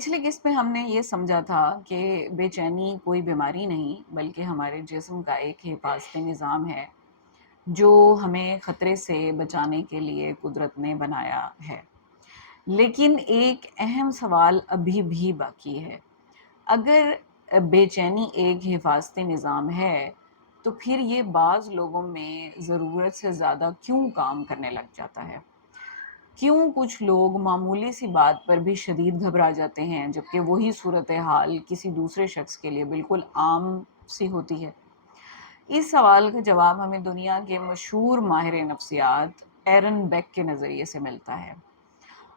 پچھلے قسط میں ہم نے یہ سمجھا تھا کہ بے چینی کوئی بیماری نہیں بلکہ ہمارے جسم کا ایک حفاظتی نظام ہے جو ہمیں خطرے سے بچانے کے لیے قدرت نے بنایا ہے۔ لیکن ایک اہم سوال ابھی بھی باقی ہے۔ اگر بے چینی ایک حفاظتی نظام ہے تو پھر یہ بعض لوگوں میں ضرورت سے زیادہ کیوں کام کرنے لگ جاتا ہے؟ کیوں کچھ لوگ معمولی سی بات پر بھی شدید گھبرا جاتے ہیں جبکہ وہی صورتحال کسی دوسرے شخص کے لیے بالکل عام سی ہوتی ہے؟ اس سوال کا جواب ہمیں دنیا کے مشہور ماہر نفسیات ایرن بیک کے نظریے سے ملتا ہے۔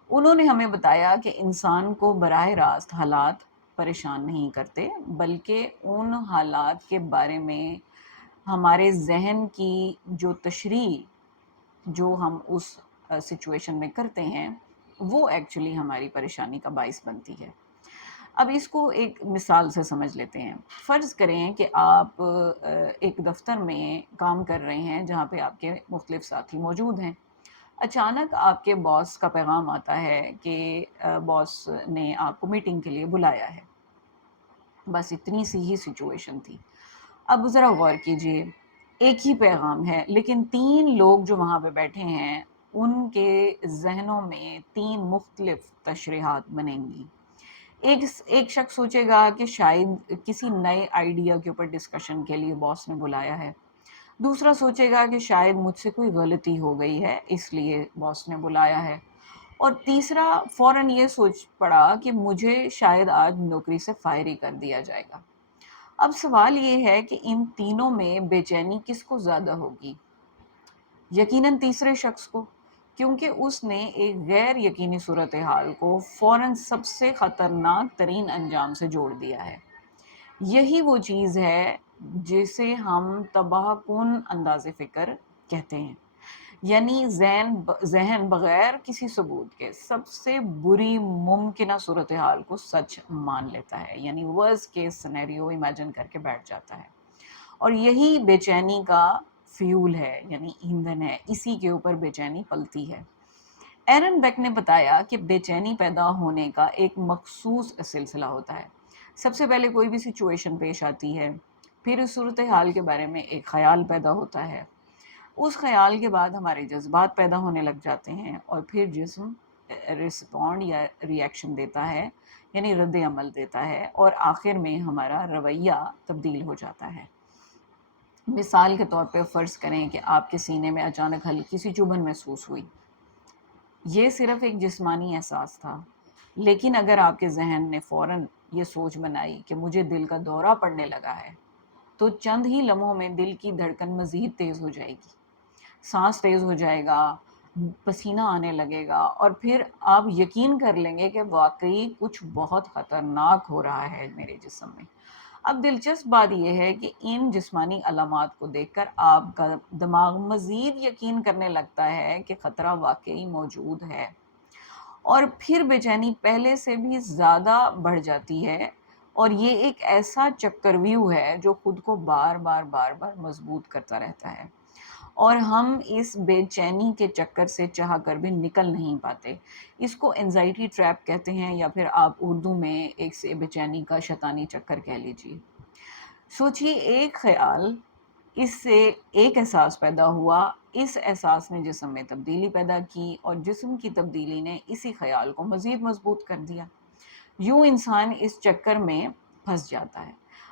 انہوں نے ہمیں بتایا کہ انسان کو براہ راست حالات پریشان نہیں کرتے بلکہ ان حالات کے بارے میں ہمارے ذہن کی جو تشریح جو ہم اس سچویشن میں کرتے ہیں وہ ایکچولی ہماری پریشانی کا باعث بنتی ہے۔ اب اس کو ایک مثال سے سمجھ لیتے ہیں۔ فرض کریں کہ آپ ایک دفتر میں کام کر رہے ہیں جہاں پہ آپ کے مختلف ساتھی موجود ہیں۔ اچانک آپ کے باس کا پیغام آتا ہے کہ باس نے آپ کو میٹنگ کے لیے بلایا ہے۔ بس اتنی سی ہی سچویشن تھی۔ اب ذرا غور کیجئے، ایک ہی پیغام ہے لیکن تین لوگ جو وہاں پہ بیٹھے ہیں ان کے ذہنوں میں تین مختلف تشریحات بنیں گی۔ ایک شخص سوچے گا کہ شاید کسی نئے آئیڈیا کے اوپر ڈسکشن کے لیے باس نے بلایا ہے۔ دوسرا سوچے گا کہ شاید مجھ سے کوئی غلطی ہو گئی ہے اس لیے باس نے بلایا ہے۔ اور تیسرا فوراً یہ سوچ پڑا کہ مجھے شاید آج نوکری سے فائر ہی کر دیا جائے گا۔ اب سوال یہ ہے کہ ان تینوں میں بے چینی کس کو زیادہ ہوگی؟ یقیناً تیسرے شخص کو، کیونکہ اس نے ایک غیر یقینی صورتحال کو فوراً سب سے خطرناک ترین انجام سے جوڑ دیا ہے۔ یہی وہ چیز ہے جسے ہم تباہ کن انداز فکر کہتے ہیں، یعنی ذہن بغیر کسی ثبوت کے سب سے بری ممکنہ صورتحال کو سچ مان لیتا ہے، یعنی ورسٹ کیس سینیریو امیجن کر کے بیٹھ جاتا ہے۔ اور یہی بے چینی کا فیول ہے، یعنی ایندھن ہے، اسی کے اوپر بے چینی پلتی ہے۔ ایرن بیک نے بتایا کہ بے چینی پیدا ہونے کا ایک مخصوص سلسلہ ہوتا ہے۔ سب سے پہلے کوئی بھی سچویشن پیش آتی ہے، پھر اس صورتحال کے بارے میں ایک خیال پیدا ہوتا ہے، اس خیال کے بعد ہمارے جذبات پیدا ہونے لگ جاتے ہیں اور پھر جسم رسپونڈ یا ری ایکشن دیتا ہے، یعنی رد عمل دیتا ہے، اور آخر میں ہمارا رویہ تبدیل ہو جاتا ہے۔ مثال کے طور پہ فرض کریں کہ آپ کے سینے میں اچانک ہلکی سی چبھن محسوس ہوئی۔ یہ صرف ایک جسمانی احساس تھا، لیکن اگر آپ کے ذہن نے فوراً یہ سوچ بنائی کہ مجھے دل کا دورہ پڑنے لگا ہے، تو چند ہی لمحوں میں دل کی دھڑکن مزید تیز ہو جائے گی، سانس تیز ہو جائے گا، پسینہ آنے لگے گا، اور پھر آپ یقین کر لیں گے کہ واقعی کچھ بہت خطرناک ہو رہا ہے میرے جسم میں۔ اب دلچسپ بات یہ ہے کہ ان جسمانی علامات کو دیکھ کر آپ کا دماغ مزید یقین کرنے لگتا ہے کہ خطرہ واقعی موجود ہے، اور پھر بے چینی پہلے سے بھی زیادہ بڑھ جاتی ہے، اور یہ ایک ایسا چکرویو ہے جو خود کو بار بار مضبوط کرتا رہتا ہے، اور ہم اس بے چینی کے چکر سے چاہ کر بھی نکل نہیں پاتے۔ اس کو انزائٹی ٹریپ کہتے ہیں، یا پھر آپ اردو میں ایک سے بے چینی کا شیطانی چکر کہہ لیجیے۔ سوچئے، ایک خیال، اس سے ایک احساس پیدا ہوا، اس احساس نے جسم میں تبدیلی پیدا کی، اور جسم کی تبدیلی نے اسی خیال کو مزید مضبوط کر دیا۔ یوں انسان اس چکر میں پھنس جاتا ہے۔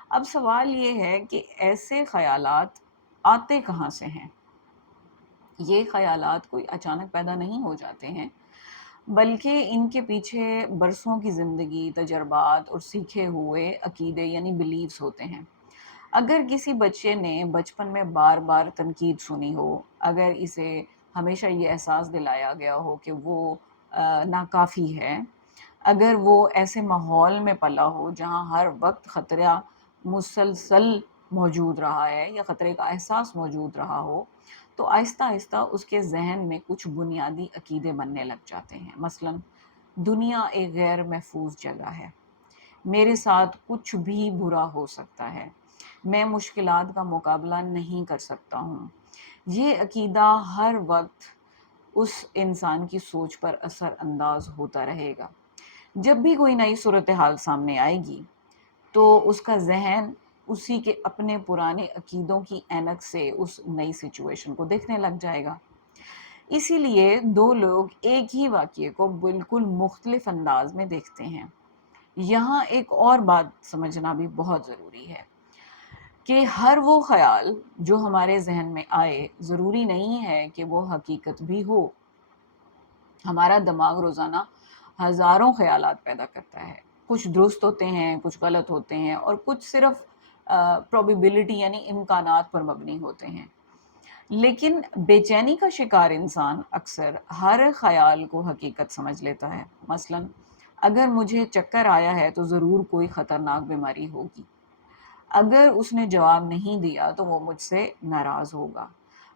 اب سوال یہ ہے کہ ایسے خیالات آتے کہاں سے ہیں؟ یہ خیالات کوئی اچانک پیدا نہیں ہو جاتے ہیں، بلکہ ان کے پیچھے برسوں کی زندگی، تجربات اور سیکھے ہوئے عقیدے یعنی بلیفز ہوتے ہیں۔ اگر کسی بچے نے بچپن میں بار بار تنقید سنی ہو، اگر اسے ہمیشہ یہ احساس دلایا گیا ہو کہ وہ ناکافی ہے، اگر وہ ایسے ماحول میں پلا ہو جہاں ہر وقت خطرہ مسلسل موجود رہا ہے یا خطرے کا احساس موجود رہا ہو، تو آہستہ آہستہ اس کے ذہن میں کچھ بنیادی عقیدے بننے لگ جاتے ہیں۔ مثلاً، دنیا ایک غیر محفوظ جگہ ہے، میرے ساتھ کچھ بھی برا ہو سکتا ہے، میں مشکلات کا مقابلہ نہیں کر سکتا ہوں۔ یہ عقیدہ ہر وقت اس انسان کی سوچ پر اثر انداز ہوتا رہے گا۔ جب بھی کوئی نئی صورتحال سامنے آئے گی تو اس کا ذہن اسی کے اپنے پرانے عقیدوں کی اینک سے اس نئی سچویشن کو دیکھنے لگ جائے گا۔ اسی لیے دو لوگ ایک ہی واقعے کو بالکل مختلف انداز میں دیکھتے ہیں۔ یہاں ایک اور بات سمجھنا بھی بہت ضروری ہے کہ ہر وہ خیال جو ہمارے ذہن میں آئے ضروری نہیں ہے کہ وہ حقیقت بھی ہو۔ ہمارا دماغ روزانہ ہزاروں خیالات پیدا کرتا ہے، کچھ درست ہوتے ہیں، کچھ غلط ہوتے ہیں، اور کچھ صرف پروبیبلٹی یعنی امکانات پر مبنی ہوتے ہیں۔ لیکن بے چینی کا شکار انسان اکثر ہر خیال کو حقیقت سمجھ لیتا ہے۔ مثلا اگر مجھے چکر آیا ہے تو ضرور کوئی خطرناک بیماری ہوگی۔ اگر اس نے جواب نہیں دیا تو وہ مجھ سے ناراض ہوگا۔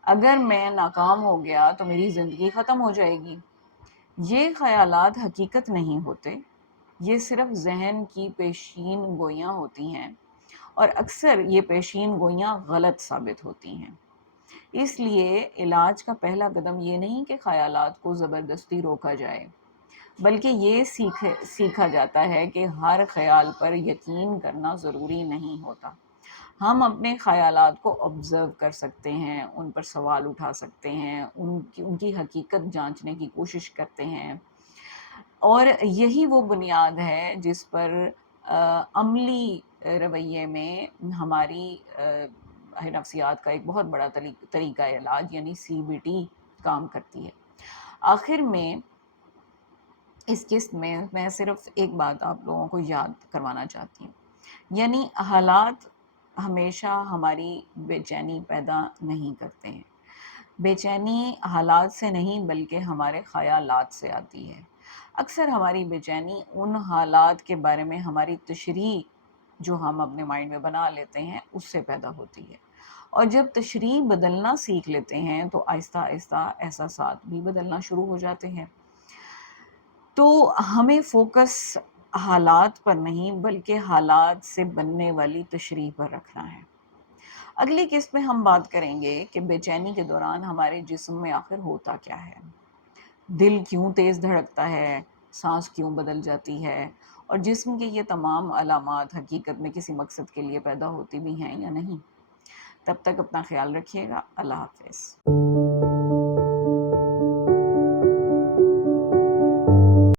اگر میں ناکام ہو گیا تو میری زندگی ختم ہو جائے گی۔ یہ خیالات حقیقت نہیں ہوتے، یہ صرف ذہن کی پیشین گوئیاں ہوتی ہیں، اور اکثر یہ پیشین گوئیاں غلط ثابت ہوتی ہیں۔ اس لیے علاج کا پہلا قدم یہ نہیں کہ خیالات کو زبردستی روکا جائے، بلکہ یہ سیکھا جاتا ہے کہ ہر خیال پر یقین کرنا ضروری نہیں ہوتا۔ ہم اپنے خیالات کو آبزرو کر سکتے ہیں، ان پر سوال اٹھا سکتے ہیں، ان کی حقیقت جانچنے کی کوشش کرتے ہیں، اور یہی وہ بنیاد ہے جس پر عملی رویے میں ہماری نفسیات کا ایک بہت بڑا طریقہ علاج یعنی CBT کام کرتی ہے۔ آخر میں اس قسط میں میں صرف ایک بات آپ لوگوں کو یاد کروانا چاہتی ہوں، یعنی حالات ہمیشہ ہماری بے چینی پیدا نہیں کرتے ہیں۔ بے چینی حالات سے نہیں بلکہ ہمارے خیالات سے آتی ہے۔ اکثر ہماری بے چینی ان حالات کے بارے میں ہماری تشریح جو ہم اپنے مائنڈ میں بنا لیتے ہیں اس سے پیدا ہوتی ہے، اور جب تشریح بدلنا سیکھ لیتے ہیں تو آہستہ آہستہ احساسات بھی بدلنا شروع ہو جاتے ہیں۔ تو ہمیں فوکس حالات پر نہیں بلکہ حالات سے بننے والی تشریح پر رکھنا ہے۔ اگلی قسط میں ہم بات کریں گے کہ بے چینی کے دوران ہمارے جسم میں آخر ہوتا کیا ہے، دل کیوں تیز دھڑکتا ہے، سانس کیوں بدل جاتی ہے، اور جسم کے یہ تمام علامات حقیقت میں کسی مقصد کے لیے پیدا ہوتی بھی ہیں یا نہیں۔ تب تک اپنا خیال رکھیے گا۔ اللہ حافظ۔